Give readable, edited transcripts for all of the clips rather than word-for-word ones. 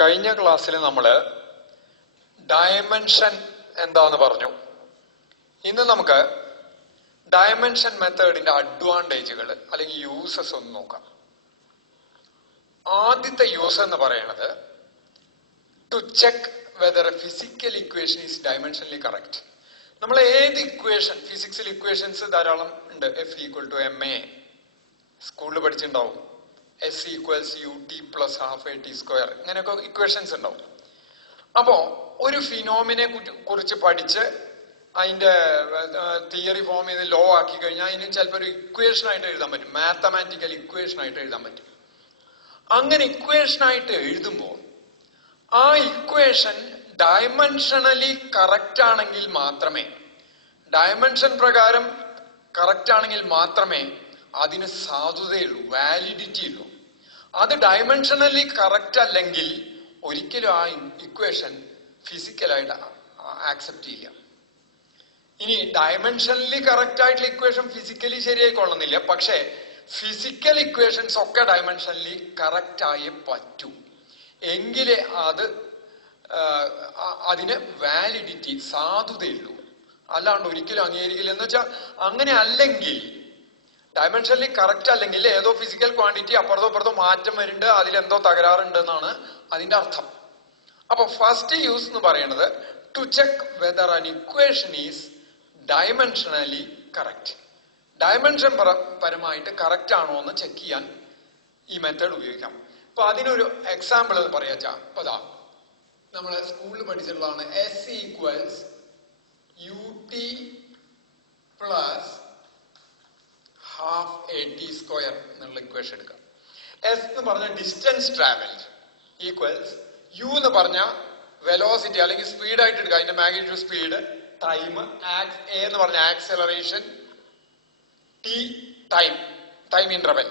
കഴിഞ്ഞ ക്ലാസ്സിൽ നമ്മൾ ഡയമെൻഷൻ എന്താന്ന് പറഞ്ഞു. ഇന്ന് നമുക്ക് ഡയമെൻഷൻ മെത്തേഡിന്റെ അഡ്വാൻറ്റേജുകൾ അല്ലെങ്കിൽ യൂസസ് ഒന്ന് നോക്കാം. ആദ്യത്തെ യൂസ് എന്ന് പറയുന്നത് to check whether a physical equation is dimensionally correct. നമ്മൾ ഏത് ഇക്വേഷൻ, ഫിസിക്സിൽ ഇക്വേഷൻസ് ധാരാളം ഉണ്ട്. F equal to M A സ്കൂളിൽ പഠിച്ചിട്ടുണ്ടാവും. S equals U T plus half A T square, ഇങ്ങനെയൊക്കെ ഇക്വേഷൻസ് ഉണ്ടാവും. അപ്പോ ഒരു ഫിനോമിനെ കുറിച്ച് പഠിച്ച് അതിന്റെ തിയറി ഫോം ചെയ്ത് ലോ ആക്കി കഴിഞ്ഞാൽ അതിന് ചിലപ്പോൾ ഒരു ഇക്വേഷൻ ആയിട്ട് എഴുതാൻ പറ്റും, മാത്തമാറ്റിക്കൽ ഇക്വേഷൻ ആയിട്ട് എഴുതാൻ പറ്റും. അങ്ങനെ ഇക്വേഷൻ ആയിട്ട് എഴുതുമ്പോൾ ആ ഇക്വേഷൻ ഡയമെൻഷനലി കറക്റ്റ് ആണെങ്കിൽ മാത്രമേ, ഡയമെൻഷൻ പ്രകാരം കറക്റ്റ് ആണെങ്കിൽ മാത്രമേ അതിന് സാധുതയുള്ളൂ, വാലിഡിറ്റി ഉള്ളൂ. അത് ഡയമെൻഷനലി കറക്റ്റ് അല്ലെങ്കിൽ ഒരിക്കലും ആ ഇക്വേഷൻ ഫിസിക്കലായിട്ട് ആക്സെപ്റ്റ് ചെയ്യില്ല. ഇനി ഡയമെൻഷനലി കറക്റ്റ് ആയിട്ടുള്ള ഇക്വേഷൻ ഫിസിക്കലി ശരിയായിക്കൊള്ളുന്നില്ല, പക്ഷേ ഫിസിക്കൽ ഇക്വേഷൻസ് ഒക്കെ ഡയമെൻഷനലി കറക്റ്റ് ആയേ പറ്റൂ. എങ്കിലേ അതിന് വാലിഡിറ്റി, സാധുതയുള്ളൂ. അല്ലാണ്ട് ഒരിക്കലും അംഗീകരിക്കില്ല. എന്ന് വെച്ചാൽ അങ്ങനെ അല്ലെങ്കിൽ, ഡയമെൻഷനലി കറക്റ്റ് അല്ലെങ്കിൽ ഏതോ ഫിസിക്കൽ ക്വാണ്ടിറ്റി അപ്പുറത്തോ ഇപ്പുറത്തോ മാറ്റം വരുന്നുണ്ട്, അതിലെന്തോ തകരാറുണ്ട് എന്നാണ് അതിന്റെ അർത്ഥം. അപ്പൊ ഫസ്റ്റ് യൂസ് എന്ന് പറയുന്നത് to check whether an equation is dimensionally correct. Dimension പരമായിട്ട് കറക്റ്റ് ആണോ എന്ന് ചെക്ക് ചെയ്യാൻ ഈ മെത്തേഡ് ഉപയോഗിക്കാം. അപ്പൊ അതിനൊരു എക്സാമ്പിൾ പറയാച്ചാ, അപ്പൊ അതാ നമ്മള് സ്കൂളിൽ പഠിച്ചിട്ടുള്ളതാണ്. S equals U T plus half A T square എന്നുള്ള ഇക്വേഷൻ എടുക്കാം. എസ് എന്ന് പറഞ്ഞ ഡിസ്റ്റൻസ് ട്രാവൽഡ് ഈക്വൽസ് യു എന്ന് പറഞ്ഞ വെലോസിറ്റി അല്ലെങ്കിൽ സ്പീഡ് ആയിട്ട് എടുക്കുക, അതിന്റെ മാഗ്നിറ്റ്യൂഡ് സ്പീഡ്, ടൈം, എ എന്ന് പറഞ്ഞ acceleration, T time interval,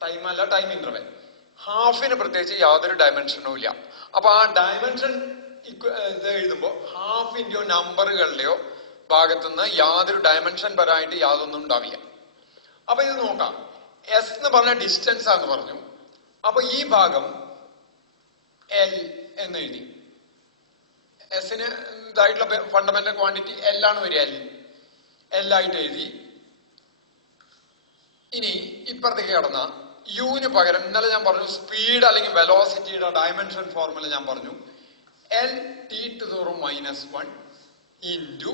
time അല്ല ടൈം ഇന്റർവെൽ. ഹാഫിന് പ്രത്യേകിച്ച് യാതൊരു ഡയമെൻഷനും ഇല്ല. അപ്പൊ ആ ഡയമെൻഷൻ ഇത് എഴുതുമ്പോൾ ഹാഫിന്റെയോ നമ്പറുകളുടെയോ ഭാഗത്തുനിന്ന് യാതൊരു ഡയമെൻഷൻ പരമായിട്ട് യാതൊന്നും ഉണ്ടാവില്ല. അപ്പൊ ഇത് നോക്കാം. എസ് എന്ന് പറഞ്ഞ ഡിസ്റ്റൻസ് ആണെന്ന് പറഞ്ഞു. അപ്പൊ ഈ ഭാഗം എൽ എന്ന് എഴുതി. എസിന് ഇതായിട്ടുള്ള ഫണ്ടമെന്റൽ ക്വാണ്ടിറ്റി എൽ ആണ് വരിക. എൽ ആയിട്ട് എഴുതി. ഇനി ഇപ്പുറത്തേക്ക് കടന്ന യുവിന് പകരം ഇന്നലെ ഞാൻ പറഞ്ഞു സ്പീഡ് അല്ലെങ്കിൽ വെലോസിറ്റിയുടെ ഡയമെൻഷൻ ഫോർമുല ഞാൻ പറഞ്ഞു. L T to the power -1 into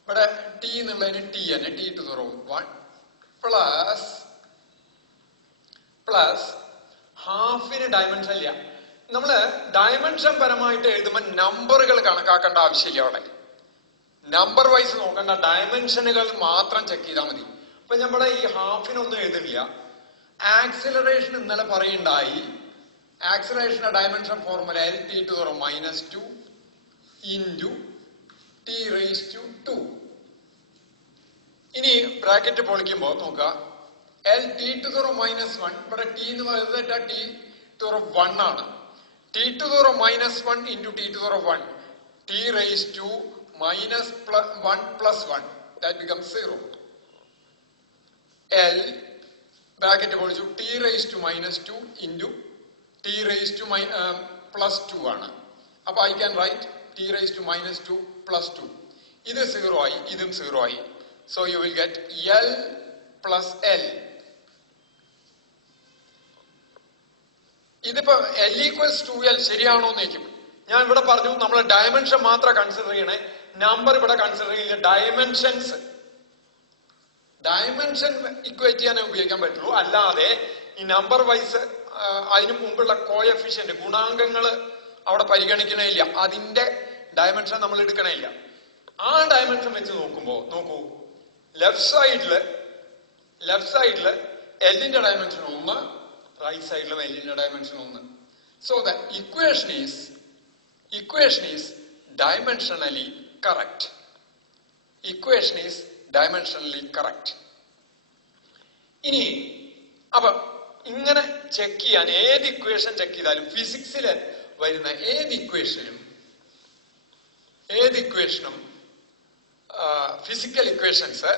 ഇവിടെ ടി എന്നുള്ളതിന് ടി തന്നെ, T to the power 1 plus ഹാഫിന് ഡയമെൻഷൻ ഇല്ല. നമ്മള് ഡയമെൻഷൻ പരമായിട്ട് എഴുതുമ്പോൾ നമ്പറുകൾ കണക്കാക്കേണ്ട ആവശ്യമില്ല. അവിടെ നമ്പർ വൈസ് നോക്കേണ്ട, ഡയമെൻഷനുകൾ മാത്രം ചെക്ക് ചെയ്താൽ മതി. അപ്പൊ നമ്മുടെ ഈ ഹാഫിനൊന്നും എഴുതില്ല. ആക്സിലറേഷൻ ഇന്നലെ പറയുണ്ടായി. ആക്സിലറേഷന്റെ dimension formula L T to the power -2 into T raise to 2. ഇനി ബ്രാക്കറ്റ് പൊളിക്കുമ്പോ നോക്കുക, L T to the power -1, ഇവിടെ ടി എന്ന് പറയുന്നത് ടി ടു ദ പവർ 1 ആണ്. T to the power -1 into T to the power 1, T raise to -1 plus 1, that becomes 0. L bracket പൊളിച്ചു, T raise to -2 into T raise to +2 ആണ്. അപ്പൊ I can write T raise to -2 plus 2. ഇത് 0 ആയി, ഇതും 0 ആയി. So you will get L plus L. ഇതിപ്പോ L equals 2L ശരിയാണോ എന്ന് ചോദിക്കും. ഞാൻ ഇവിടെ പറഞ്ഞു നമ്മൾ ഡയമെൻഷൻ മാത്രം കൺസിഡർ ചെയ്യണേ, നമ്പർ ഇവിടെ കൺസിഡർ ചെയ്യില്ല. ഡയമെൻഷൻ ഇക്വേറ്റ് ചെയ്യാനേ ഉപയോഗിക്കാൻ പറ്റുള്ളൂ. അല്ലാതെ ഈ നമ്പർ വൈസ് അതിനു മുമ്പുള്ള കോഎഫിഷ്യന്റ്, ഗുണാങ്കങ്ങൾ അവിടെ പരിഗണിക്കണേ ഇല്ല. അതിന്റെ ഡയമെൻഷൻ നമ്മൾ എടുക്കണേ ഇല്ല. ആ ഡയമെൻഷൻ വെച്ച് നോക്കുമ്പോ നോക്കൂ, ലെഫ്റ്റ് സൈഡില് എല്ലിന്റെ ഡയമെൻഷൻ 1, റൈറ്റ് സൈഡിലും എല്ലിന്റെ dimension 1. So the equation is dimensionally correct. ഇനി അപ്പൊ ഇങ്ങനെ ചെക്ക് ചെയ്യാൻ ഏത് ഇക്വേഷൻ ചെക്ക് ചെയ്താലും, ഫിസിക്സിൽ വരുന്ന ഏത് ഇക്വേഷനും ഫിസിക്കൽ ഇക്വേഷൻസ്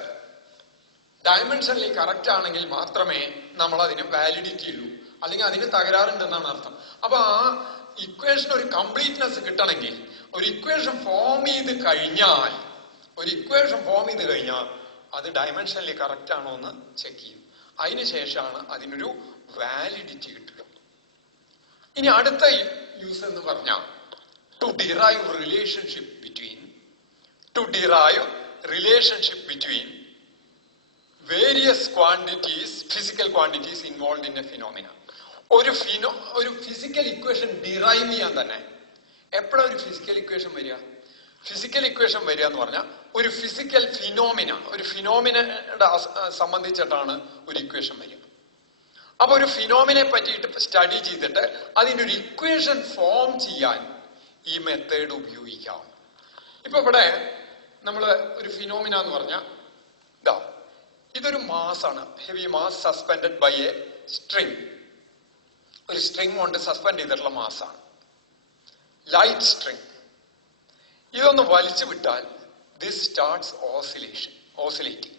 ഡയമെൻഷനലി കറക്റ്റ് ആണെങ്കിൽ മാത്രമേ നമ്മൾ അതിന് വാലിഡിറ്റി ഉള്ളൂ. അല്ലെങ്കിൽ അതിന് തകരാറുണ്ടെന്നാണ് അർത്ഥം. അപ്പൊ ആ ഇക്വേഷൻ ഒരു കംപ്ലീറ്റ്നെസ് കിട്ടണമെങ്കിൽ ഒരു ഇക്വേഷൻ ഫോം ചെയ്ത് കഴിഞ്ഞാൽ അത് ഡയമെൻഷനലി കറക്റ്റ് ആണോ എന്ന് ചെക്ക് ചെയ്യും. അതിനുശേഷമാണ് അതിനൊരു വാലിഡിറ്റി കിട്ടുക. ഇനി അടുത്ത യൂസ് എന്ന് പറഞ്ഞാൽ to derive relationship between various quantities, physical quantities involve in a phenomena. ഒരു ഫിസിക്കൽ ഇക്വേഷൻ ഡിറൈവ് ചെയ്യാൻ തന്നെ എപ്പോഴാണ് ഒരു ഫിസിക്കൽ ഇക്വേഷൻ വരിക? ഫിസിക്കൽ ഇക്വേഷൻ വരിക എന്ന് പറഞ്ഞാൽ ഒരു ഫിസിക്കൽ ഫിനോമിനയുടെ സംബന്ധിച്ചിട്ടാണ് ഒരു ഇക്വേഷൻ വരിക. അപ്പൊ ഒരു ഫിനോമിനെ പറ്റിയിട്ട് സ്റ്റഡി ചെയ്തിട്ട് അതിനൊരു ഇക്വേഷൻ ഫോം ചെയ്യാൻ ഈ മെത്തേഡ് ഉപയോഗിക്കാം. ഇപ്പൊ ഇവിടെ നമ്മൾ ഒരു ഫിനോമിന എന്ന് പറഞ്ഞാൽ ഇതൊരു മാസാണ്, heavy mass suspended by a string. ഒരു സ്ട്രിങ് കൊണ്ട് സസ്പെൻഡ് ചെയ്തിട്ടുള്ള മാസാണ്, ലൈറ്റ് സ്ട്രിങ്. ഇതൊന്ന് വലിച്ചു വിട്ടാൽ ദിസ് സ്റ്റാർട്ട്സ് ഓസിലേറ്റിംഗ്.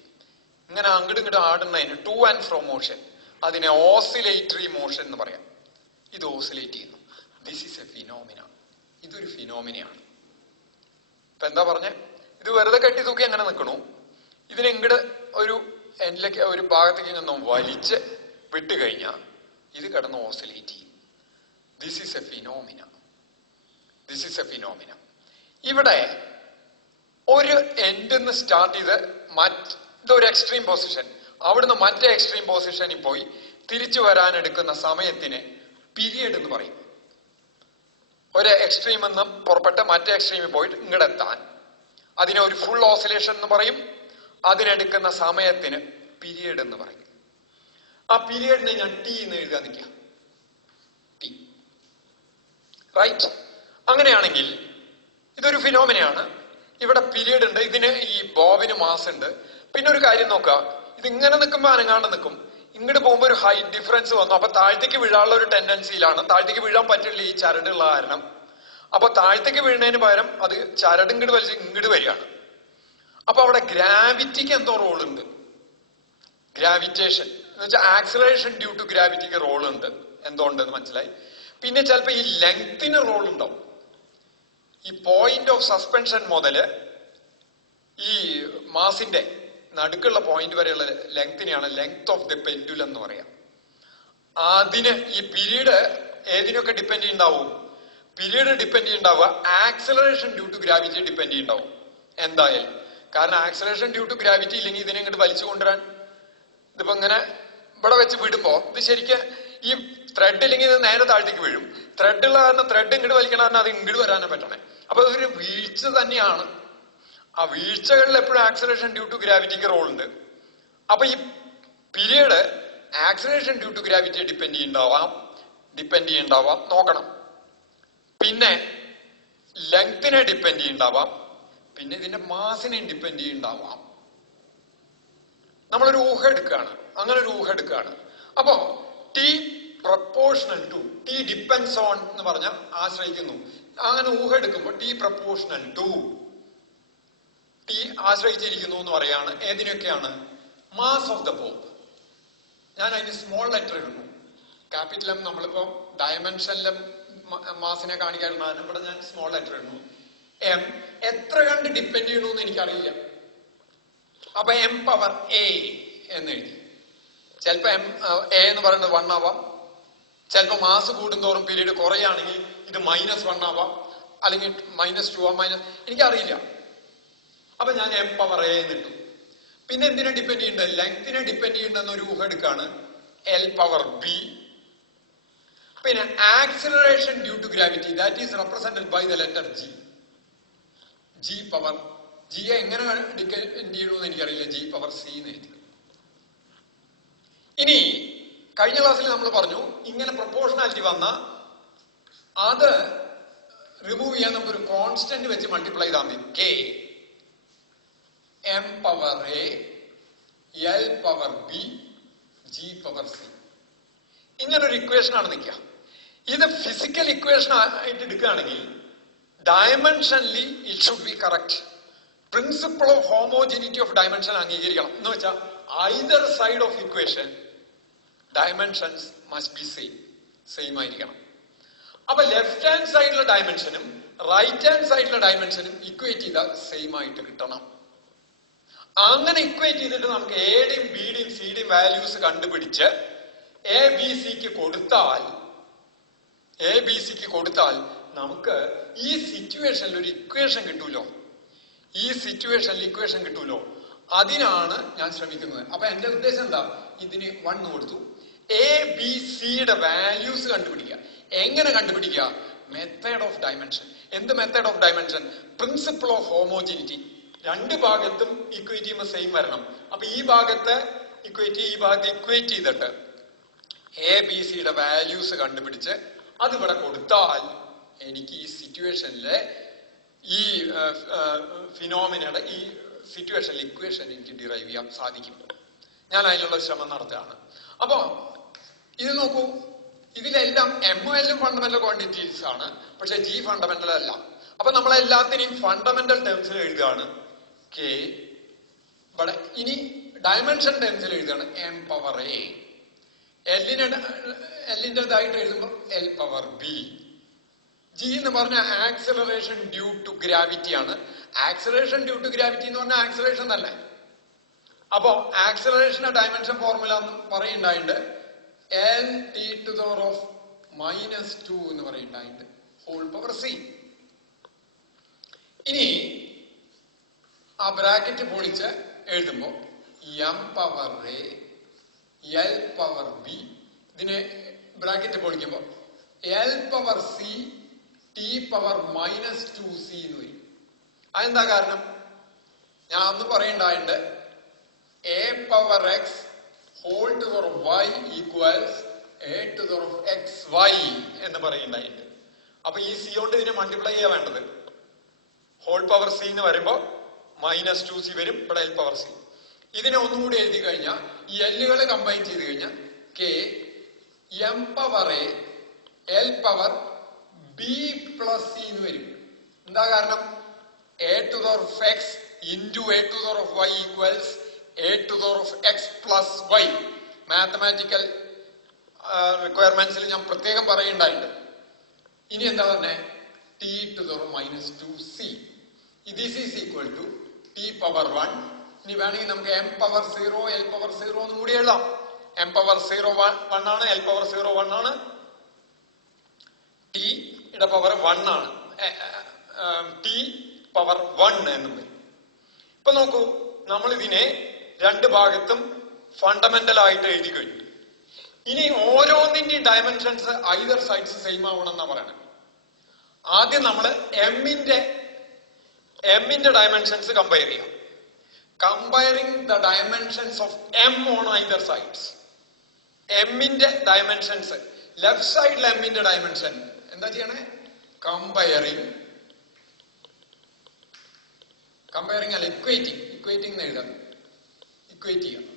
ഇങ്ങനെ അങ്ങോട്ട് ഇങ്ങോട്ട് ആടുന്നതിന് ടു ആൻഡ് ഫ്രോ മോഷൻ, അതിനെ ഓസിലേറ്ററി മോഷൻ എന്ന് പറയാം. ഇത് ഓസിലേറ്റ് ചെയ്യുന്നു. This is A phenomena. ഇതൊരു ഫിനോമിനയാണ്. ഇപ്പൊ എന്താ പറഞ്ഞേ? ഇത് വെറുതെ കെട്ടി തൂക്കി അങ്ങനെ നിൽക്കണു. ഇതിനെ ഇങ്ങോട്ട് ഒരു ഭാഗത്തേക്ക് ഇങ്ങനെ വലിച്ച് വിട്ടുകഴിഞ്ഞാൽ ഇത് കിടന്ന് ഓസിലേറ്റ് ചെയ്യും. This is A phenomena. ഇവിടെ ഒരു എൻഡിന്ന് സ്റ്റാർട്ട് ചെയ്ത് ഇതൊരു എക്സ്ട്രീം പൊസിഷൻ, അവിടുന്ന് മറ്റേ എക്സ്ട്രീം പൊസിഷനിൽ പോയി തിരിച്ചു വരാൻ എടുക്കുന്ന സമയത്തിന് പീരിയഡ് എന്ന് പറയും. ഒരു എക്സ്ട്രീമിൽ നിന്ന് പുറപ്പെട്ട് മറ്റേ എക്സ്ട്രീമിൽ പോയിട്ട് ഇങ്ങോട്ട് എത്താൻ അതിനെ ഒരു ഫുൾ ഓസിലേഷൻ എന്ന് പറയും. അതിനെടുക്കുന്ന സമയത്തിന് പീരിയഡ് എന്ന് പറയും. ആ പീരിയഡിനെ ഞാൻ ടി എന്ന് എഴുതാൻ നിൽക്കാം. T, right? അങ്ങനെയാണെങ്കിൽ ഇതൊരു ഫിനോമിനയാണ്. ഇവിടെ പീരിയഡ് ഉണ്ട്, ഇതിന് ഈ ബോബിന് മാസ് ഉണ്ട്. പിന്നെ ഒരു കാര്യം നോക്കുക, ഇത് ഇങ്ങനെ നിൽക്കുമ്പോൾ അനങ്ങാണ്ട് നിൽക്കും. ഇങ്ങോട്ട് പോകുമ്പോൾ ഒരു ഹൈറ്റ് ഡിഫറൻസ് വന്നു. അപ്പൊ താഴത്തേക്ക് വീഴാനുള്ള ഒരു ടെൻഡൻസിയിലാണ്. താഴത്തേക്ക് വീഴാൻ പറ്റില്ല ഈ ചരടുള്ള കാരണം. അപ്പൊ താഴത്തേക്ക് വീഴുന്നതിന് പകരം അത് ചരട് ഇങ്ങോട്ട് വലിച്ച് ഇങ്ങോട്ട് വരികയാണ്. അപ്പൊ അവിടെ ഗ്രാവിറ്റിക്ക് എന്തോ റോളുണ്ട്. ഗ്രാവിറ്റേഷൻ എന്ന് വെച്ചാൽ ആക്സിലറേഷൻ ഡ്യൂ ടു ഗ്രാവിറ്റിക്ക് റോളുണ്ട്. എന്തോ ഉണ്ടെന്ന് മനസ്സിലായി. പിന്നെ ചിലപ്പോൾ ഈ ലെങ്ത്തിന് റോൾ ഉണ്ടാവും. ഈ പോയിന്റ് ഓഫ് സസ്പെൻഷൻ മുതല് ഈ മാസിന്റെ നടുക്കുള്ള പോയിന്റ് വരെയുള്ള ലെങ്തിനെയാണ് ലെങ്ത് ഓഫ് ദി പെൻഡുലം എന്ന് പറയാം. അതിന് ഈ പീരീഡ് ഏതിനൊക്കെ ഡിപ്പെൻഡ് ചെയ്യുന്നുണ്ടാവും? പീരീഡ് ഡിപ്പെൻഡ് ചെയ്യുന്നുണ്ടാവുക acceleration due to gravity depend ചെയ്യുന്നുണ്ടാവും എന്തായാലും. കാരണം ആക്സിലറേഷൻ ഡ്യൂ ടു ഗ്രാവിറ്റി ഇല്ലെങ്കിൽ ഇതിനെ ഇങ്ങോട്ട് വലിച്ചു കൊണ്ടുവരാൻ, ഇതിപ്പോ ഇങ്ങനെ ഇവിടെ വെച്ച് വിടുമ്പോ ഇത് ശരിക്കും ഈ ത്രെഡ് ഇല്ലെങ്കിൽ ഇത് നേരെ താഴത്തേക്ക് വീഴും. ത്രെഡ് ഉള്ള കാരണം ത്രെഡ് ഇങ്ങോട്ട് വലിക്കണ കാരണം അത് ഇങ്ങോട്ട് വരാനേ പറ്റണേ. അപ്പൊ അതൊരു വീഴ്ച തന്നെയാണ്. ആ വീഴ്ചകളിൽ എപ്പോഴും ആക്സിലറേഷൻ ഡ്യൂ ടു ഗ്രാവിറ്റിക്ക് റോൾ ഉണ്ട്. അപ്പൊ ഈ period acceleration due to gravity depend ചെയ്യുന്നുണ്ടാവാം നോക്കണം. പിന്നെ ലെങ്തിനെ ഡിപ്പെൻഡ് ചെയ്യുന്നുണ്ടാവാം. പിന്നെ ഇതിന്റെ മാസിനെ ഡിപ്പെൻഡ് ചെയ്യുന്നുണ്ടാവാം. നമ്മളൊരു ഊഹ എടുക്കുകയാണ്. അങ്ങനെ ഒരു ഊഹ എടുക്കുകയാണ്. അപ്പോ T proportional to T depends on എന്ന് പറഞ്ഞാൽ ആശ്രയിക്കുന്നു. അങ്ങനെ ഊഹ എടുക്കുമ്പോൾ ടി പ്രപ്പോർഷണൽ ടു ടി ആശ്രയിച്ചിരിക്കുന്നു എന്ന് പറയാണ്. ഏതിനൊക്കെയാണ്? Mass of the bob. ഞാൻ അതിന് സ്മോൾ ലെറ്റർ ഇടുന്നു. ക്യാപിറ്റൽ എം നമ്മളിപ്പോ ഡയമെൻഷനിലും മാസിനെ കാണിക്കാറുണ്ട്. ഇവിടെ ഞാൻ സ്മോൾ ലെറ്റർ ഇടുന്നു. എം എത്ര കണ്ട് ഡിപ്പെൻഡ് ചെയ്യണമെന്ന് എനിക്കറിയില്ല. അപ്പൊ എം പവർ എ എന്ന് എഴുതി. ചിലപ്പോ എ എന്ന് പറയുന്നത് 1 ആവാം. ചിലപ്പോ മാസ് കൂടുന്തോറും പീരീഡ് കുറയാണെങ്കിൽ ഇത് -1 ആവാം, അല്ലെങ്കിൽ -2 ആവാം, എനിക്കറിയില്ല. അപ്പൊ ഞാൻ എം പവർ എ എന്നിട്ടു. പിന്നെ എന്തിനെ ഡിപ്പെൻഡ് ചെയ്യുന്നുണ്ട്? ലെങ്തിനെ ഡിപ്പെൻഡ് ചെയ്യുന്നുണ്ടെന്ന് ഒരു ഊഹ എടുക്കാണ്. L power B. പിന്നെ acceleration due to gravity that is represented by the letter G. G power ജിയെ എങ്ങനെ ഡിപ്പെൻഡ് ചെയ്യണമെന്ന് എനിക്കറിയില്ല. ജി പവർ സി എന്ന് എഴുതി. ഇനി കഴിഞ്ഞ ക്ലാസ്സിൽ നമ്മൾ പറഞ്ഞു ഇങ്ങനെ പ്രൊപ്പോർഷണാലിറ്റി വന്ന അത് റിമൂവ് ചെയ്യാൻ നമുക്കൊരു കോൺസ്റ്റന്റ് വെച്ച് മൾട്ടിപ്ലൈ ചെയ്താൽ മതി. K M power A L power B G power C. ഇങ്ങനൊരു ഇക്വേഷൻ ആണ് നിൽക്കുക. ഇത് ഫിസിക്കൽ ഇക്വേഷൻ ആയിട്ട് എടുക്കുകയാണെങ്കിൽ dimensionally it should be correct. Principle of homogeneity of dimension അംഗീകരിക്കണം എന്ന് വെച്ചാൽ either side of equation dimensions must be same ആയിരിക്കണം. അപ്പൊ ലെഫ്റ്റ് ഹാൻഡ് സൈഡിലെ ഡയമെൻഷനും റൈറ്റ് ഹാൻഡ് സൈഡിലെ ഡയമെൻഷനും ഇക്വേറ്റ് ചെയ്താൽ സെയിം ആയിട്ട് കിട്ടണം. അങ്ങനെ ഇക്വേറ്റ് ചെയ്തിട്ട് നമുക്ക് എയുടെയും ബിയുടെയും സിയുടെയും വാല്യൂസ് കണ്ടുപിടിച്ച് എ ബി സിക്ക് കൊടുത്താൽ നമുക്ക് ഈ സിറ്റുവേഷനിൽ ഒരു ഇക്വേഷൻ കിട്ടൂലോ. അതിനാണ് ഞാൻ ശ്രമിക്കുന്നത്. അപ്പൊ എന്റെ ഉദ്ദേശം എന്താ, ഇതിന് 1 കൊടുത്തു, എ ബി സിയുടെ വാല്യൂസ് കണ്ടുപിടിക്കുക. എങ്ങനെ കണ്ടുപിടിക്കുക? Method of dimension. എന്ത് method of dimension? Principle of homogeneity. രണ്ട് ഭാഗത്തും ഇക്വേറ്റ് ചെയ്യുമ്പോൾ സെയിം വരണം. അപ്പൊ ഈ ഭാഗത്ത് ഇക്വേറ്റ് ചെയ്തിട്ട് എ ബി സിയുടെ വാല്യൂസ് കണ്ടുപിടിച്ച് അതിവിടെ കൊടുത്താൽ എനിക്ക് ഈ സിറ്റുവേഷനിലെ ഈ ഫിനോമിനയുടെ ഈ സിറ്റുവേഷനിൽ ഇക്വേഷൻ എനിക്ക് ഡിറൈവ് ചെയ്യാൻ സാധിക്കും. ഞാൻ അതിനുള്ള ശ്രമം നടത്തുകയാണ്. അപ്പോ ഇത് നോക്കൂ, ഇതിലെല്ലാം എമ്മും എല്ലും ഫണ്ടമെന്റൽ ക്വാണ്ടിറ്റീസ് ആണ്, പക്ഷെ ജി ഫണ്ടമെന്റൽ അല്ല. അപ്പൊ നമ്മളെല്ലാത്തിനെയും ഫണ്ടമെന്റൽ ടേംസിൽ എഴുതുകയാണ് കെ. ഇവിടെ ഇനി ഡയമെൻഷൻ ടേംസിൽ എഴുതുകയാണ് എം പവർ എ. എല്ലിൻ്റെതായിട്ട് എഴുതുമ്പോൾ എൽ പവർ ബി. ജി എന്ന് പറഞ്ഞ ആക്സിലറേഷൻ ഡ്യൂ ടു ഗ്രാവിറ്റി ആണ്. ആക്സിലറേഷൻ ഡ്യൂ ടു ഗ്രാവിറ്റി എന്ന് പറഞ്ഞാൽ ആക്സിലറേഷൻ തന്നെ. അപ്പോ ആക്സിലറേഷന്റെ ഡയമെൻഷൻ ഫോർമുല പറയുണ്ടായിട്ടുണ്ട് L T to the power of -2 എന്ന് പറയുണ്ടായിട്ടുണ്ട് ഹോൾ പവർ സി. ഇനി ആ ബ്രാക്കറ്റ് പൊളിച്ച് എഴുതുമ്പോ M power A L power B. ഇതിനെ ബ്രാക്കറ്റ് പൊളിക്കുമ്പോ L power C T power -2c എന്ന് വരും. അതെന്താ കാരണം? ഞാൻ അന്ന് പറയണ്ടായിട്ടുണ്ട് A power X whole to the power Y equals A to the power of X Y എന്ന് പറയുണ്ടായിട്ടുണ്ട്. അപ്പൊ ഈ സി കൊണ്ട് ഇതിനെ മൾട്ടിപ്ലൈ ചെയ്യാൻ വേണ്ടത്. ഹോൾ പവർ സി എന്ന് വരുമ്പോ -2c വരും. ഇവിടെ എൽ പവർ സി. ഇതിനെ ഒന്നും കൂടി എഴുതി കഴിഞ്ഞാൽ ഈ എല്ലുകളെ കമ്പൈൻ ചെയ്ത് കഴിഞ്ഞാൽ K M power A L power B plus C എന്ന് വരും. എന്താ കാരണം? A to the power of X into A to the power of Y equals A to the power of X plus Y. Mathematical റിക്വയർമെന്റ്സിൽ ഞാൻ പ്രത്യേകം പറയുണ്ടായിട്ടുണ്ട്. ഇനി എന്താ പറഞ്ഞേ? T to the power -2c. This is equal to T power 1. ഇനി വേണമെങ്കിൽ നമുക്ക് എം പവർ 0 എൽ പവർ 0 എന്നും കൂടി എഴുതാം. എം പവർ 0 1 ആണ്, എൽ പവർ 0 1 ആണ്, ടിയുടെ പവർ 1 ആണ്, ടി പവർ 1 എന്നും വരും. ഇപ്പൊ നോക്കൂ, നമ്മൾ ഇതിനെ രണ്ട് ഭാഗത്തും ഫണ്ടമെന്റൽ ആയിട്ട് എഴുതി കഴിഞ്ഞു. ഇനി ഓരോന്നിന്റെയും ഡയമെൻഷൻസ് ഐദർ സൈഡ്സ് സെയിം ആവണം എന്നാ പറയണത്. ആദ്യം നമ്മൾ എമ്മിന്റെ ഡയമെൻഷൻസ് കമ്പയർ ചെയ്യാം. Comparing the dimensions of m on either sides. എമ്മിന്റെ ഡയമെൻഷൻസ് ലെഫ്റ്റ് സൈഡിൽ എമ്മിന്റെ ഡയമെൻഷൻ എന്താ ചെയ്യണേ? കമ്പയറിംഗ് അല്ല, ഇക്വേറ്റിംഗ് എഴുതാം. ഇക്വേറ്റ് ചെയ്യണം,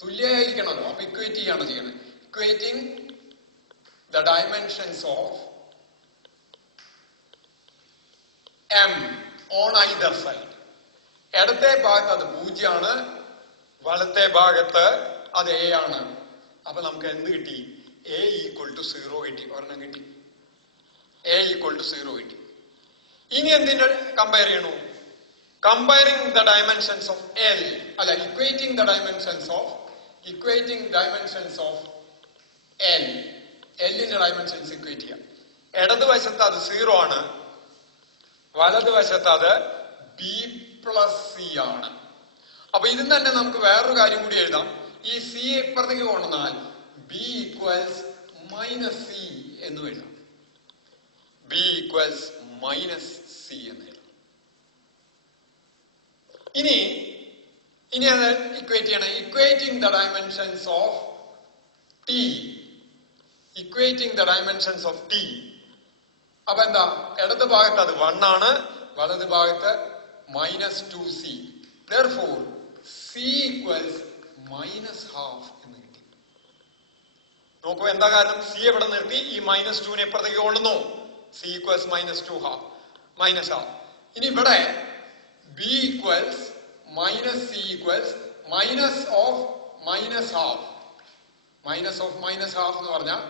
തുല്യമായിരിക്കണമല്ലോ. അപ്പൊ ഇക്വേറ്റ് ചെയ്യാണ് ചെയ്യണത്. Equating the dimensions of M on either side. ഇടത്തെ ഭാഗത്ത് അത് 0 ആണ്, വലത്തെ ഭാഗത്ത് അത് എ ആണ്. അപ്പൊ നമുക്ക് എന്ത് കിട്ടി? എ ഈക്വൽ ടു 0 കിട്ടി. ഒരെണ്ണം കിട്ടി. എ ഈക്വൽ ടു 0 കിട്ടി. ഇനി എന്തിന്റെ കമ്പയർ ചെയ്യണു? Comparing the dimensions of L അല്ല, ഇക്വേറ്റിംഗ് ഡയമെൻഷൻസ് ഓഫ് എൽ. എല്ലിന്റെ ഡയമെൻഷൻസ് ഇക്വേറ്റ് ചെയ്യാം. ഇടതുവശത്ത് അത് 0 ആണ്, വലതുവശത്ത് അത് ബി പ്ലസ് സി ആണ്. അപ്പൊ ഇതിൽ തന്നെ നമുക്ക് വേറൊരു കാര്യം കൂടി എഴുതാം. ഈ സി ഇപ്പുറത്തേക്ക് കൊണ്ടുവന്നാൽ ബി ഈക്വൽസ് -c എന്ന് എഴുതാം. ബി ഈക്വൽസ് -c എന്ന് എഴുതാം. ഇനി അത് ഇക്വേറ്റ് ചെയ്യണം. Equating the dimensions of T. അപ്പൊ എന്താ? ഇടത് ഭാഗത്ത് അത് 1 ആണ്, വലത് ഭാഗത്ത് -2c. Therefore, c equals -half എന്ന് കിട്ടി. നോക്കൂ, എന്താ കാരണം? c എവിടെ നിർത്തി? ഈ -2നെ എപ്പുറത്തേക്ക് കൊണ്ടുവന്നു. c equals -2 half. ഇനി ഇവിടെ b equals -c equals -half. Minus of minus half എന്ന് പറഞ്ഞാൽ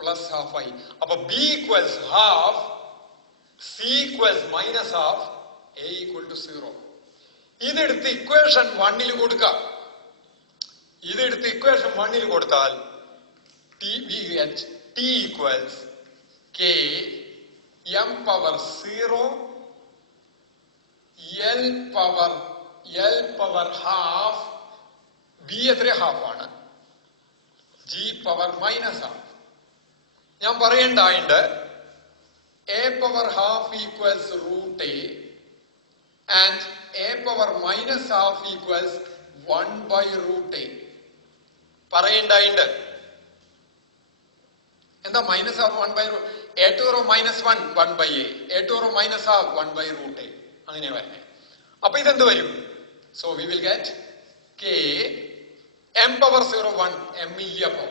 പ്ലസ് ഹാഫ് ആയി. അപ്പൊ B equals half, C equals minus half, A equal to 0. ഇതെടുത്ത് ഇക്വേഷൻ 1 കൊടുക്കാം. ഇതെടുത്ത് ഇക്വേഷൻ 1 കൊടുത്താൽ T equals K M power 0 L power half, B എത്ര half ആണ്, ജി പവർ മൈനസ് ഹാഫ്. ഞാൻ പറയണ്ടായിണ്ട് A power half equals root A and A power minus half equals 1/√a. പറയണ്ടായിണ്ട്. എന്താ minus half 1/√a? a to the minus 1 1/a, a to the minus half 1/√a. അങ്ങനെ വരണേ. അപ്പൊ ഇതെന്ത് വരും? So we will get K M power 0 1, M ഇല്ല. അപ്പോ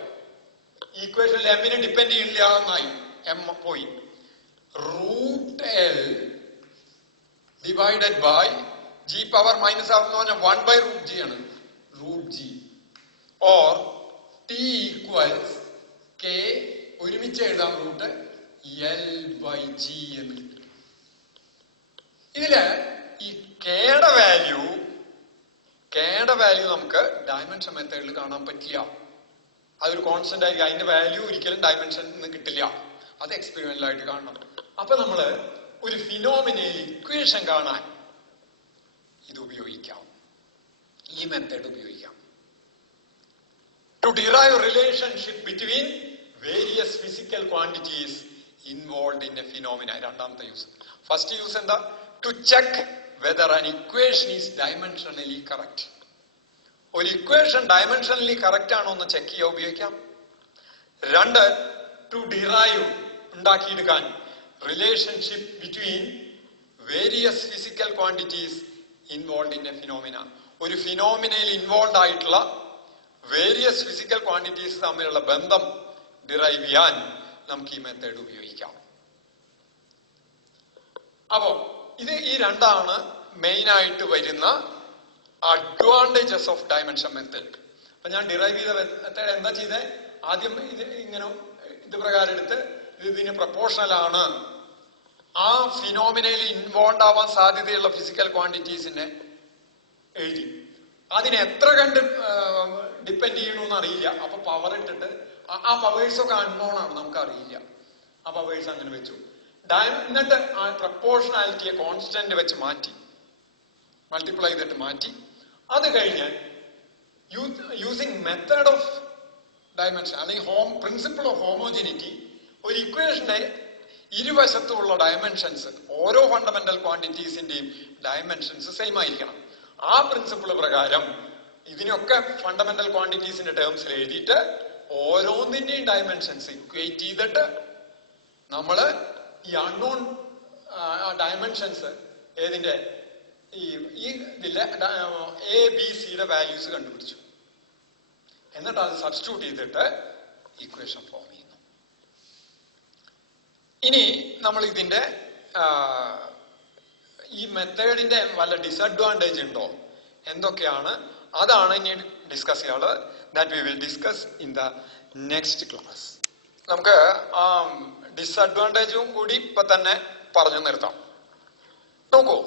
ഈക്വേഷനിൽ എമ്മിനെ ഡിപ്പെൻഡ് ചെയ്യില്ല എന്നായി, എം പോയി. Root L divided by G power minus half എന്ന് പറഞ്ഞാൽ 1/√g ആണ്, root G. Or T equals K, ഒരുമിച്ച് എഴുതാം, റൂട്ട് L/G എന്ന് കിട്ടും. ഇതില് ഈ കെയുടെ വാല്യൂ നമുക്ക് ഡയമെൻഷൻ മെത്തേഡിൽ കാണാൻ പറ്റില്ല. അതൊരു കോൺസ്റ്റന്റ് ആയിരിക്കും. അതിന്റെ വാല്യൂ ഒരിക്കലും ഡയമെൻഷൻ കിട്ടില്ല. അത് എക്സ്പെരിമെന്റലായിട്ട് കാണണം. അപ്പൊ നമ്മള് ഒരു ഫിനോമിനൽ ഇക്വേഷൻ കാണാൻ ഇത് ഉപയോഗിക്കാം, ഈ മെത്തേഡ് ഉപയോഗിക്കാം. To derive relationship between various physical quantities involve in a phenomena. രണ്ടാമത്തെ യൂസ്. ഫസ്റ്റ് യൂസ് എന്താ? To check whether an equation is dimensionally correct. ഒരു ഇക്വേഷൻ ഡയമെൻഷനലി കറക്റ്റ് ആണോ എന്ന് ചെക്ക് ചെയ്യാൻ ഉപയോഗിക്കാം. രണ്ട്, ടു ഡിറൈവ്, ഉണ്ടാക്കിയെടുക്കാൻ, relationship between various physical quantities involve in a phenomena. ഒരു ഫിനോമിനയിൽ ഇൻവോൾവ് ആയിട്ടുള്ള വേരിയസ് ഫിസിക്കൽ ക്വാണ്ടിറ്റീസ് തമ്മിലുള്ള ബന്ധം ഡിറൈവ് ചെയ്യാൻ നമുക്ക് ഈ മെത്തേഡ് ഉപയോഗിക്കാം. അപ്പോ ഈ രണ്ടാണ് മെയിൻ ആയിട്ട് വരുന്ന അഡ്വാൻറ്റേജസ് ഓഫ് ഡയമെൻഷൻ മെത്തേഡ്. അപ്പൊ ഞാൻ ഡിറൈവ് ചെയ്ത മെത്തേഡ് എന്താ ചെയ്തേ? ആദ്യം ഇത് പ്രകാരം എടുത്ത് ഇതിന് പ്രപ്പോർഷണൽ ആണ് ആ ഫിനോമിനയിൽ ഇൻവോൾവ് ആവാൻ സാധ്യതയുള്ള ഫിസിക്കൽ ക്വാണ്ടിറ്റീസിനെ എഴുതി. അതിന് എത്ര കണ്ട് ഡിപ്പെൻഡ് ചെയ്യണമെന്ന് അറിയില്ല. അപ്പൊ പവർ ഇട്ടിട്ട് ആ പവേഴ്സ് ഒക്കെ അൺനോൺ ആണ്, നമുക്ക് അറിയില്ല. ആ പവേഴ്സ് അങ്ങനെ വെച്ചു. എന്നിട്ട് ആ പ്രപ്പോർഷണാലിറ്റിയെ കോൺസ്റ്റന്റ് വെച്ച് മാറ്റി, മൾട്ടിപ്ലൈ ചെയ്തിട്ട് മാറ്റി. അത് കഴിഞ്ഞ് യൂസിങ് മെത്തേഡ് ഓഫ് ഡയമെൻഷൻ അല്ലെങ്കിൽ പ്രിൻസിപ്പിൾ ഓഫ് ഹോമോജിനിറ്റി, ഒരു ഇക്വേഷന്റെ ഇരുവശത്തുള്ള ഡയമെൻഷൻസ്, ഓരോ ഫണ്ടമെന്റൽ ക്വാണ്ടിറ്റീസിന്റെയും ഡയമെൻഷൻസ് സെയിം ആയിരിക്കണം. ആ പ്രിൻസിപ്പിൾ പ്രകാരം ഇതിനൊക്കെ ഫണ്ടമെന്റൽ ക്വാണ്ടിറ്റീസിന്റെ ടേംസിൽ എഴുതിയിട്ട് ഓരോന്നിന്റെയും ഡയമെൻഷൻസ് ഇക്വേറ്റ് ചെയ്തിട്ട് നമ്മള് ഈ അൺനോൺ ഡയമെൻഷൻസ് ഏതിന്റെ ഇതിലെ ABC-യുടെ വാല്യൂസ് കണ്ടുപിടിച്ചു. എന്നിട്ട് അത് സബ്സ്റ്റിറ്റ്യൂട്ട് ചെയ്തിട്ട് ഇക്വേഷൻ ഫോം ചെയ്യുന്നു. ഇനി നമ്മൾ ഇതിന്റെ ഈ മെത്തേഡിന്റെ വല്ല ഡിസഡ്വാൻറ്റേജ് ഉണ്ടോ, എന്തൊക്കെയാണ്, അതാണ് ഇനി ഡിസ്കസ് ചെയ്യാനുള്ളത്. That we will discuss in the next class. നമുക്ക് ആ ഡിസഡ്വാൻറ്റേജും കൂടി ഇപ്പൊ തന്നെ പറഞ്ഞു നിർത്താം. നോക്കൂ,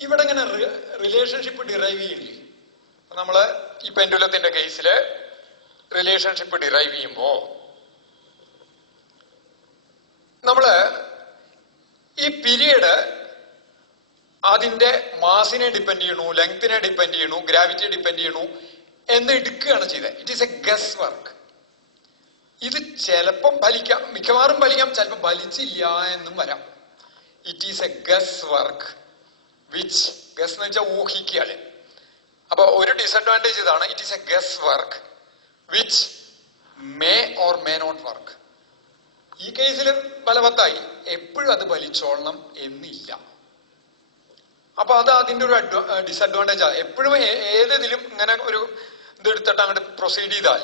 ഇവിടെ ഇങ്ങനെ റിലേഷൻഷിപ്പ് ഡിറൈവ് ചെയ്യില്ലേ? നമ്മള് ഈ പെൻഡുലത്തിന്റെ കേസില് റിലേഷൻഷിപ്പ് ഡിറൈവ് ചെയ്യുമ്പോ നമ്മള് ഈ പീരീഡ് അതിന്റെ മാസിനെ ഡിപ്പെൻഡ് ചെയ്യണു, ലെങ്തിനെ ഡിപ്പെൻഡ് ചെയ്യണു, ഗ്രാവിറ്റിയെ ഡിപ്പെൻഡ് ചെയ്യണു എന്ന് എടുക്കുകയാണ് ചെയ്തത്. It is a guesswork. ഇത് ചിലപ്പം ഫലിക്കാം, മിക്കവാറും ഫലിക്കാം, ചിലപ്പോൾ ഫലിച്ചില്ല എന്നും വരാം. It is a guesswork which, guess എന്ന് വെച്ചാൽ ഊഹിക്കുകയാണ്. അപ്പൊ ഒരു ഡിസഡ്വാൻറ്റേജ് ഇതാണ്, it is a guesswork which may or may not work. ഈ കേസിൽ ബലവത്തായി എപ്പോഴും അത് ഫലിച്ചോളണം എന്നില്ല. അപ്പൊ അത് അതിന്റെ ഒരു ഡിസഡ്വാൻറ്റേജ് ആണ്. എപ്പോഴും ഏതിലും ഇങ്ങനെ ഒരു ഇതെടുത്തിട്ട് അങ്ങോട്ട് പ്രൊസീഡ് ചെയ്താൽ,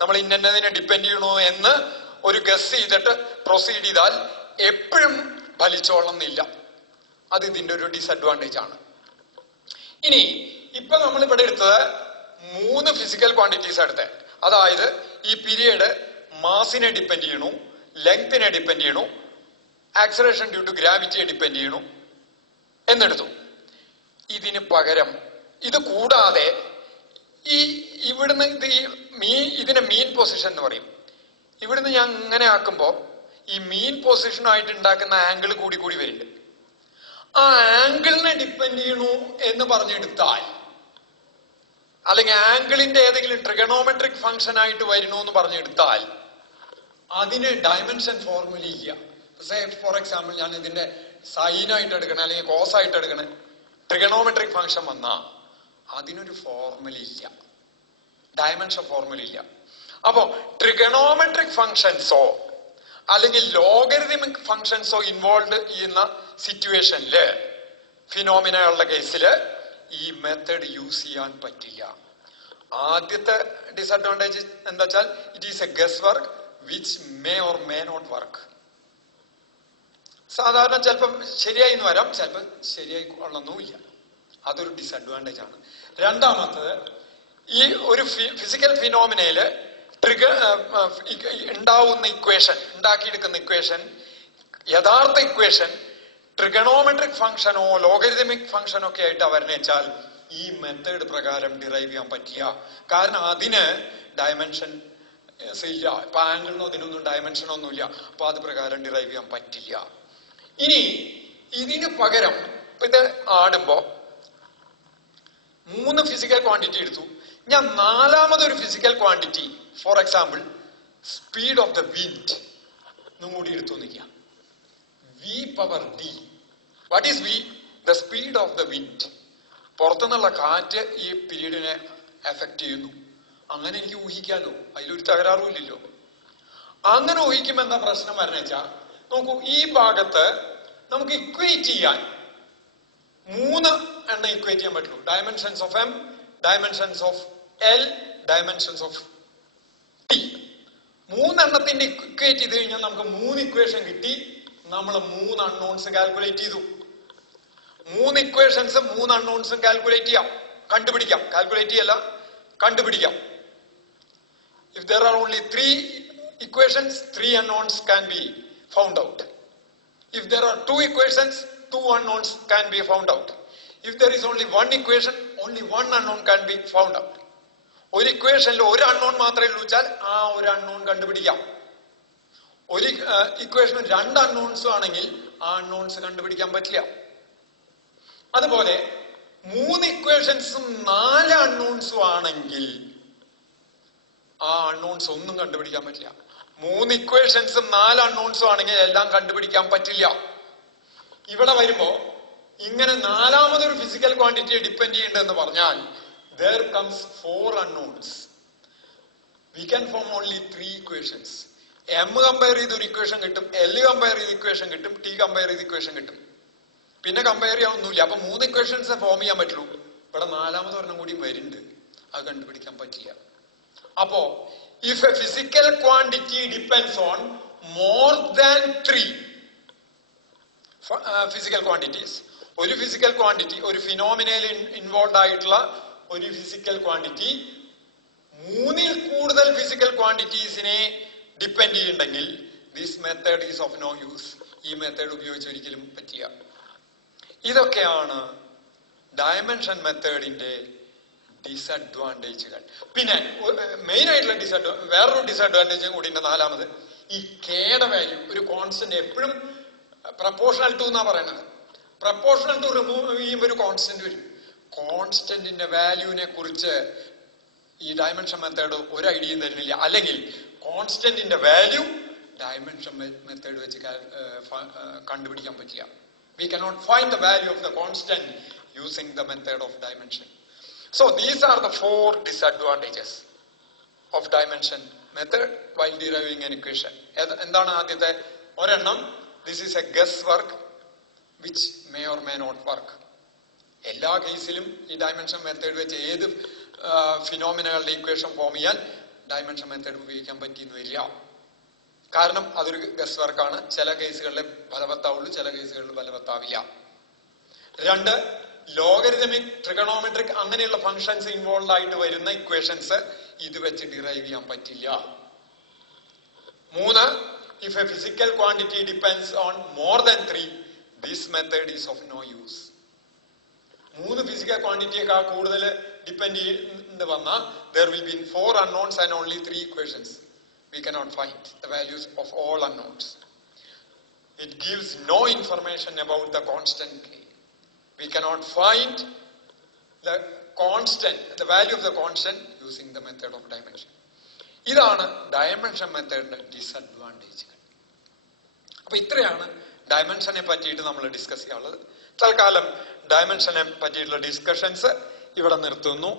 നമ്മൾ ഇന്നതിനെ ഡിപ്പെൻഡ് ചെയ്യണോ എന്ന് ഒരു ഗസ് ചെയ്തിട്ട് പ്രൊസീഡ് ചെയ്താൽ എപ്പോഴും ഫലിച്ചോളണം എന്നില്ല. അത് ഇതിന്റെ ഒരു ഡിസഡ്വാൻറ്റേജ് ആണ്. ഇനി ഇപ്പൊ നമ്മൾ ഇവിടെ എടുത്തത് 3 ഫിസിക്കൽ ക്വാണ്ടിറ്റീസ് എടുത്തത്. അതായത് ഈ പീരിയഡ് മാസിനെ ഡിപ്പെൻഡ് ചെയ്യണു, ലെങ്തിനെ ഡിപ്പെൻഡ് ചെയ്യണു, ആക്സലറേഷൻ ഡ്യൂ ടു ഗ്രാവിറ്റിയെ ഡിപ്പെൻഡ് ചെയ്യണു എന്നെടുത്തു. ഇതിന് പകരം ഇത് കൂടാതെ ഇവിടുന്ന് ഇതിനെ മീൻ പൊസിഷൻ എന്ന് പറയും. ഇവിടുന്ന് ഞാൻ ഇങ്ങനെ ആക്കുമ്പോ ഈ മീൻ പൊസിഷനായിട്ട് ഉണ്ടാക്കുന്ന ആംഗിൾ കൂടി കൂടി വരുന്നുണ്ട്. ആ ആംഗിളിനെ ഡിപ്പെൻഡ് ചെയ്യണു എന്ന് പറഞ്ഞെടുത്താൽ, അല്ലെങ്കിൽ ആംഗിളിന്റെ ഏതെങ്കിലും ട്രിഗണോമെട്രിക് ഫംഗ്ഷൻ ആയിട്ട് വരണു എന്ന് പറഞ്ഞെടുത്താൽ അതിന് ഡയമെൻഷൻ ഫോർമുല ഇല്ല. ഫോർ എക്സാമ്പിൾ ഞാൻ ഇതിന്റെ സൈനായിട്ട് എടുക്കണേ അല്ലെങ്കിൽ കോസായിട്ട് എടുക്കണേ ട്രിഗണോമെട്രിക് ഫംഗ്ഷൻ വന്നാ അതിനൊരു ഫോർമുല ഇല്ല, ഡയമെൻഷൻ ഫോർമുല ഇല്ല. അപ്പോ ട്രിഗണോമെട്രിക് ഫംഗ്ഷൻസോ അല്ലെങ്കിൽ ലോഗരിതമിക് ഫംഗ്ഷൻസോ ഇൻവോൾവ് ചെയ്യുന്ന സിറ്റുവേഷനില് ഫിനോമിനകളുടെ കേസില് ഈ മെത്തേഡ് യൂസ് ചെയ്യാൻ പറ്റില്ല. ആദ്യത്തെ ഡിസഡ്വാൻറ്റേജ് എന്താ വെച്ചാൽ it is a guesswork which may or may not work. സാധാരണ ചിലപ്പം ശരിയായി എന്ന് വരാം, ചിലപ്പോൾ ശരിയായി കൊള്ളൊന്നുമില്ല. അതൊരു ഡിസഡ്വാൻറ്റേജ് ആണ്. രണ്ടാമത്തത്, ഈ ഒരു ഫിസിക്കൽ ഫിനോമിനയില് ഉണ്ടാവുന്ന ഇക്വേഷൻ, ഉണ്ടാക്കിയെടുക്കുന്ന ഇക്വേഷൻ, യഥാർത്ഥ ഇക്വേഷൻ ട്രിഗണോമെട്രിക് ഫംഗ്ഷനോ ലോഗരിതമിക് ഫംഗ്ഷനോ ഒക്കെ ആയിട്ട് അവരെച്ചാൽ ഈ മെത്തേഡ് പ്രകാരം ഡിറൈവ് ചെയ്യാൻ പറ്റില്ല. കാരണം അതിന് ഡയമെൻഷൻ ഇല്ല. ഇപ്പൊ ആംഗിളിനോ അതിനൊന്നും ഡയമെൻഷൻ ഒന്നുമില്ല. അപ്പൊ അത് പ്രകാരം ഡിറൈവ് ചെയ്യാൻ പറ്റില്ല. ഇനി ഇതിന് പകരം ഇത് ആടുമ്പോ 3 ഫിസിക്കൽ ക്വാണ്ടിറ്റി എടുത്തു. ഞാൻ നാലാമതൊരു physical quantity, for example speed of the wind കൂടി എടുത്തു നിൽക്കാം. V power D. What is V? The speed of the wind. പുറത്തുനിന്നുള്ള കാറ്റ് ഈ പീരീഡിനെ എഫക്ട് ചെയ്യുന്നു. അങ്ങനെ എനിക്ക് ഊഹിക്കാലോ, അതിലൊരു തകരാറും ഇല്ലല്ലോ. അങ്ങനെ ഊഹിക്കുമ്പോ എന്താ പ്രശ്നം വരണെച്ചാ, നോക്കൂ, ഈ ഭാഗത്ത് നമുക്ക് ഇക്വേറ്റ് ചെയ്യാൻ 3 എണ്ണം ഇക്വേറ്റ് ചെയ്യാൻ പറ്റുള്ളൂ. Dimensions of M, dimensions of L, dimensions of T. 3 എണ്ണത്തിന്റെ ഇക്വേറ്റ് ചെയ്ത് കഴിഞ്ഞാൽ നമുക്ക് 3 ഇക്വേഷൻ കിട്ടി. നമ്മൾ 3 അൺനോൺസ് കാൽക്കുലേറ്റ് ചെയ്തു. 3 ഇക്വേഷൻസ് 3 അൺനോൺസും കാൽക്കുലേറ്റ് ചെയ്യാം, കണ്ടുപിടിക്കാം. കാൽക്കുലേറ്റ് ചെയ്യല്ല, കണ്ടുപിടിക്കാം. If there are only 3 equations, 3 unknowns can be found out. If there are 2 equations, 2 unknowns can be found out. If there is only 1 equation, only 1 unknown can be found out. ഒരു ഇക്വേഷനിൽ ഒരു unknown മാത്രമേ ഉള്ളൂ വെച്ചാൽ ആ ഒരു unknown കണ്ടുപിടിക്കാം. ഒരു ഇക്വേഷന് 2 അൺനോൺസും ആണെങ്കിൽ ആ അൺനോൺസ് കണ്ടുപിടിക്കാൻ പറ്റില്ല. അതുപോലെ 3 ഇക്വേഷൻസും 4 അൺനോൺസും ആണെങ്കിൽ ആ അൺനോൺസ് ഒന്നും കണ്ടുപിടിക്കാൻ പറ്റില്ല. 3 ഇക്വേഷൻസും 4 അൺനോൺസും ആണെങ്കിൽ എല്ലാം കണ്ടുപിടിക്കാൻ പറ്റില്ല. ഇവിടെ വരുമ്പോ ഇങ്ങനെ നാലാമതൊരു ഫിസിക്കൽ ക്വാണ്ടിറ്റിയെ ഡിപ്പെൻഡ് ചെയ്യേണ്ടതെന്ന് പറഞ്ഞാൽ there comes 4 unknowns. We can form only 3 equations. M compare ചെയ്ത് ഒരു ഇക്വേഷൻ കിട്ടും, L കമ്പയർ ചെയ്ത് ഇക്വേഷൻ കിട്ടും, T കമ്പയർ ചെയ്ത് ഇക്വേഷൻ കിട്ടും. പിന്നെ കമ്പയർ ചെയ്യാനൊന്നുമില്ല. അപ്പൊ 3 ഇക്വേഷൻസ് ഫോം ചെയ്യാൻ പറ്റുള്ളൂ. ഇവിടെ നാലാമത് ഒരെണ്ണം കൂടി വരുന്നുണ്ട്, അത് കണ്ടുപിടിക്കാൻ പറ്റില്ല. അപ്പോ if a physical quantity depends on more than 3 physical quantities, ഒരു ഫിസിക്കൽ ക്വാണ്ടിറ്റി, ഒരു ഫിനോമിനയിൽ ഇൻവോൾവ് ആയിട്ടുള്ള ഒരു ഫിസിക്കൽ ക്വാണ്ടിറ്റി 3ൽ കൂടുതൽ ഫിസിക്കൽ ക്വാണ്ടിറ്റീസിനെ ഡിപ്പെൻഡ് ചെയ്യുന്നുണ്ടെങ്കിൽ this method is of no use. ഈ മെത്തേഡ് ഉപയോഗിച്ച് ഒരിക്കലും പറ്റില്ല. ഇതൊക്കെയാണ് ഡയമെൻഷൻ മെത്തേഡിന്റെ ഡിസഡ്വാൻറ്റേജുകൾ. പിന്നെ മെയിൻ ആയിട്ടുള്ള വേറൊരു ഡിസഡ്വാൻറ്റേജും കൂടി ഉണ്ട്. നാലാമത്, ഈ കെയുടെ വാല്യൂ ഒരു കോൺസ്റ്റന്റ് എപ്പോഴും പ്രപ്പോർഷണൽ ടു എന്നാ പറയുന്നത്. പ്രപ്പോർഷണൽ ടു റിമൂവ് ചെയ്യുമ്പോൾ ഒരു കോൺസ്റ്റന്റ് വരും. കോൺസ്റ്റന്റിന്റെ വാല്യൂവിനെ കുറിച്ച് ഈ ഡയമെൻഷൻ മെത്തേഡ് ഒരു ഐഡിയയും തരുന്നില്ല. അല്ലെങ്കിൽ കോൺസ്റ്റന്റിന്റെ വാല്യൂ ഡയമെൻഷൻ മെത്തേഡ് വെച്ച് കണ്ടുപിടിക്കാൻ പറ്റില്ല. We cannot find the value of the constant using the method of dimension. So these are the 4 disadvantages of dimension method while deriving an equation. എന്താണ് ആദ്യത്തെ ഒരെണ്ണം? This is a guesswork which may or may not work. എല്ലാ കേസിലും ഈ dimension method വെച്ച് ഏത് ഫിനോമിനകളുടെ equation form ചെയ്യാൻ dimension method ഉപയോഗിക്കാൻ പറ്റിയെന്ന് വരില്ല. കാരണം അതൊരു ഗസ് വർക്കാണ്. ചില കേസുകളിലെ ഫലവത്താവുള്ളൂ, ചില കേസുകളിൽ ഫലവത്താവില്ല. 2, ലോഗരിതമിക്, ട്രിഗണോമെട്രിക് അങ്ങനെയുള്ള ഫംഗ്ഷൻസ് ഇൻവോൾവ് ആയിട്ട് വരുന്ന ഇക്വേഷൻസ് ഇത് വെച്ച് ഡിറൈവ് ചെയ്യാൻ പറ്റില്ല. 3, if a physical quantity depends on more than 3, this method is of no use. 3 physical ക്വാണ്ടിറ്റിയേക്കാൾ കൂടുതൽ ഡിപ്പെൻഡ് ചെയ്യുന്ന വന്നാൽ there will be 4 unknowns and only 3 equations. We cannot find the values of all unknowns. It gives no information about the constant K. We cannot find the constant, the value of the constant using the method of dimension. ഇതാണ് dimension മെത്തേഡിന്റെ ഡിസഡ്വാൻറ്റേജുകൾ. അപ്പൊ ഇത്രയാണ് ഡയമെൻഷനെ പറ്റിയിട്ട് നമ്മൾ discuss ചെയ്യാനുള്ളത്. തൽക്കാലം ഡയമെൻഷനെ പറ്റിയിട്ടുള്ള discussions ഇവിടെ നിർത്തുന്നു.